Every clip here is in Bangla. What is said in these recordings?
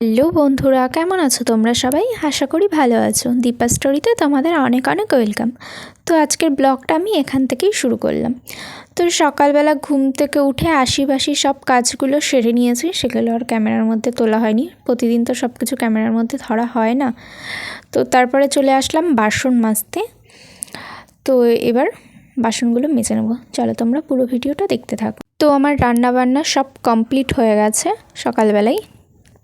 হ্যালো বন্ধুরা, কেমন আছো তোমরা সবাই? আশা করি ভালো আছো। দীপা স্টোরিতে তোমাদের অনেক অনেক ওয়েলকাম। তো আজকের ব্লগটা আমি এখান থেকেই শুরু করলাম। তো সকালবেলা ঘুম থেকে উঠে আশিবাসি সব কাজগুলো সেরে নিয়েছি, সেগুলো আর ক্যামেরার মধ্যে তোলা হয়নি। প্রতিদিন তো সব কিছু ক্যামেরার মধ্যে ধরা হয় না। তো তারপরে চলে আসলাম বাসন মাজতে। তো এবার বাসনগুলো মেজে নেবো। চলো তোমরা পুরো ভিডিওটা দেখতে থাকো। তো আমার রান্নাবান্না সব কমপ্লিট হয়ে গেছে সকালবেলায়।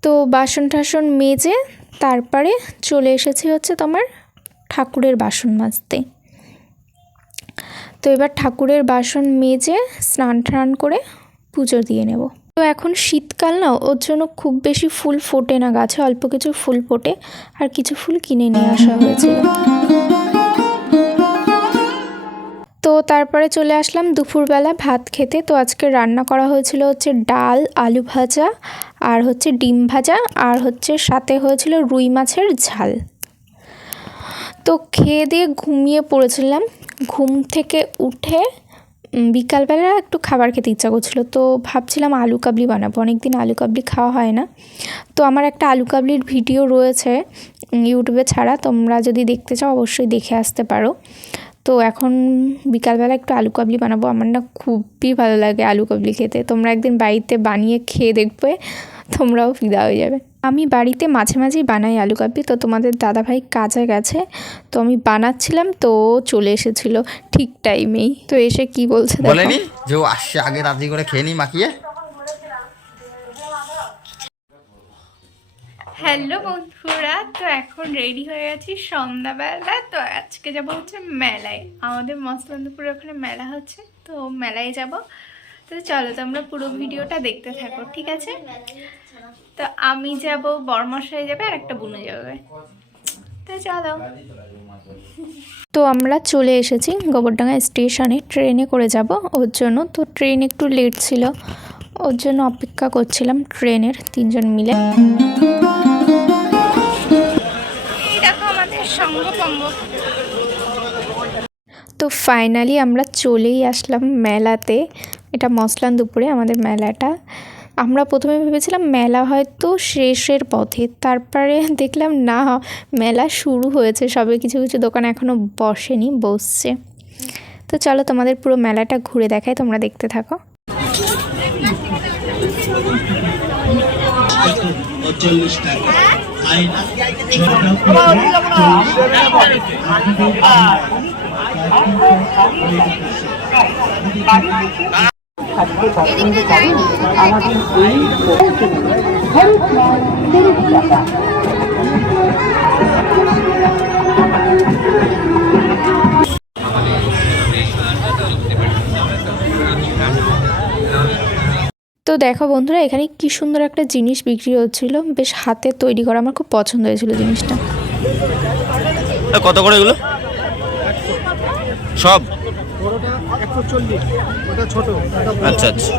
তো বাসন টাসন মেজে তারপরে চলে এসেছি তোমার ঠাকুরের বাসন মাজতে। তো এবার ঠাকুরের বাসন মেজে স্নান টান করে পুজো দিয়ে নেব। তো এখন শীতকাল না, ওর জন্য খুব বেশি ফুল ফোটে না গাছে, অল্প কিছু ফুল ফোটে আর কিছু ফুল কিনে নিয়ে আসা হয়েছিল। তো তারপরে চলে আসলাম দুপুরবেলা ভাত খেতে। তো আজকে রান্না করা হয়েছিল ডাল, আলু ভাজা আর ডিম ভাজা আর সাথে হয়েছিল রুই মাছের ঝাল। তো খেয়ে দিয়ে ঘুমিয়ে পড়েছিলাম। ঘুম থেকে উঠে বিকালবেলা একটু খাবার খেতে ইচ্ছা করছিল, তো ভাবছিলাম আলু কাবলি বানাবো। অনেক দিন আলু কাবলি খাওয়া হয় না। তো আমার একটা আলু কাবলির ভিডিও রয়েছে ইউটিউবে ছাড়া, তোমরা যদি দেখতে চাও অবশ্যই দেখে আসতে পারো। তো এখন বিকালবেলা একটু আলু কাবলি বানাবো। আমার না খুবই ভালো লাগে আলু কাবলি খেতে। তোমরা একদিন বাড়িতে বানিয়ে খেয়ে দেখবে, তোমরাও ফিদা হয়ে যাবে। আমি বাড়িতে মাঝে মাঝেই বানাই আলু কাবলি। তো তোমাদের দাদাভাই কাজে গেছে, তো আমি বানাচ্ছিলাম, তো চলে এসেছিলো ঠিক টাইমেই। তো এসে কি বলছে বলেনি যে ও আসছে আগে রাজি করে খেয়ে নি মাখিয়ে। হ্যালো বন্ধুরা, তো এখন রেডি হয়ে গেছি সন্ধ্যাবেলা। তো আজকে যাবো মেলায়। আমাদের মস্তবন্ধপুরে ওখানে মেলা হচ্ছে, তো মেলায় যাব। তো চলো তোমরা পুরো ভিডিওটা দেখতে থাকো, ঠিক আছে? তো আমি যাব, বড়মশাই যাবে আর একটা বুনু যাবে। তো চলো। তো আমরা চলে এসেছি গোবরডাঙ্গা স্টেশনে, ট্রেনে করে যাব ওর জন্য। তো ট্রেন একটু লেট ছিল, ওর জন্য অপেক্ষা করছিলাম ট্রেনের তিনজন মিলে। তো ফাইনালি আমরা চলেই আসলাম মেলাতে। এটা মসলানদুপুরে আমাদের মেলাটা। আমরা প্রথমে ভেবেছিলাম মেলা হয়তো শেষের পথে, তারপরে দেখলাম না, মেলা শুরু হয়েছে সবে, কিছু কিছু দোকান এখনও বসেনি, বসছে। তো চলো তোমাদের পুরো মেলাটা ঘুরে দেখাই, তোমরা দেখতে থাকো। তো দেখো বন্ধুরা, এখানে কি সুন্দর একটা জিনিস বিক্রি হচ্ছিল, বেশ হাতে তৈরি করা। আমার খুব পছন্দ হয়েছিল জিনিসটা। কত করে এগুলো সব? আচ্ছা আচ্ছা।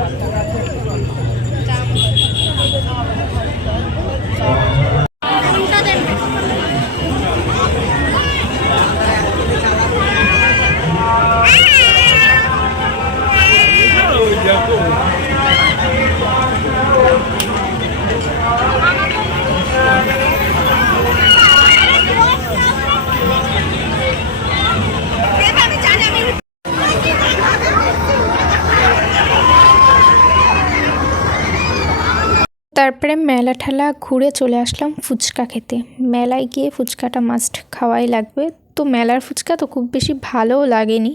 তারপরে মেলা ঠেলা ঘুরে চলে আসলাম ফুচকা খেতে। মেলায় গিয়ে ফুচকাটা মাস্ট খাওয়াই লাগবে। তো মেলার ফুচকা তো খুব বেশি ভালোও লাগেনি।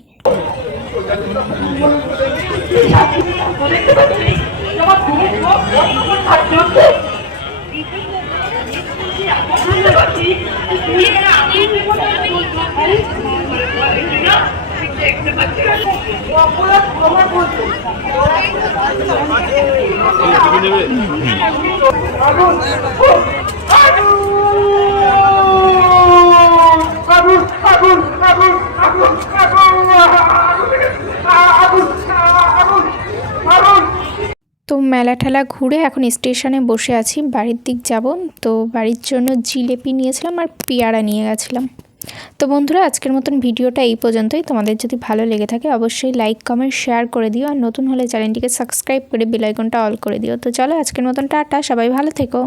তো মেলা ঠেলা ঘুরে এখন স্টেশনে বসে আছি, বাড়ির দিক যাব। তো বাড়ির জন্য জিলেপি নিয়েছিলাম আর পেয়ারা নিয়ে গেছিলাম। তো বন্ধুরা, আজকের মতন ভিডিওটা এই পর্যন্তই। তোমাদের যদি ভালো লেগে থাকে অবশ্যই লাইক কমেন্ট শেয়ার করে দিও, আর নতুন হলে চ্যানেলটিকে সাবস্ক্রাইব করে বেল আইকনটা অল করে দিও। তো চলো আজকের মতন টাটা, সবাই ভালো থেকো।